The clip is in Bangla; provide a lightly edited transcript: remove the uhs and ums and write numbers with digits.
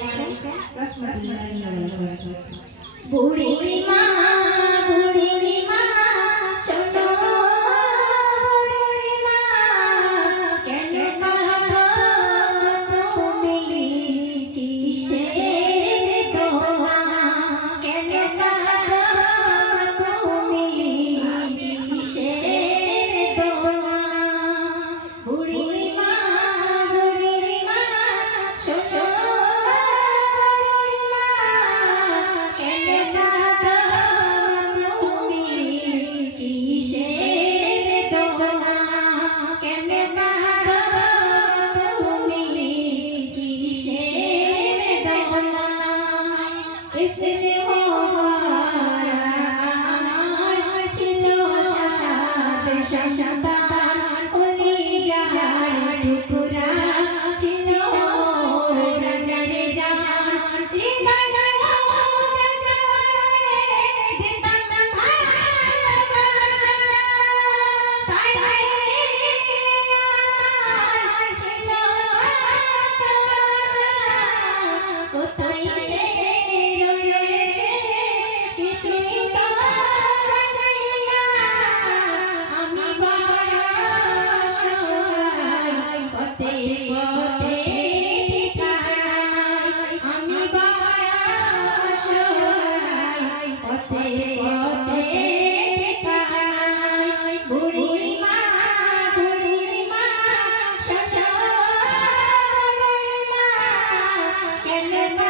আলাইকুম রাহমাতুল্লাহি ওয়া বারাকাতুহু। বুড়ি মা শোনো বুড়ি মা, কেন কাঁদো তুমি কিসের দোলা, কেন কাঁদো তুমি কিসের দোলা। বুড়ি মা শোনো Can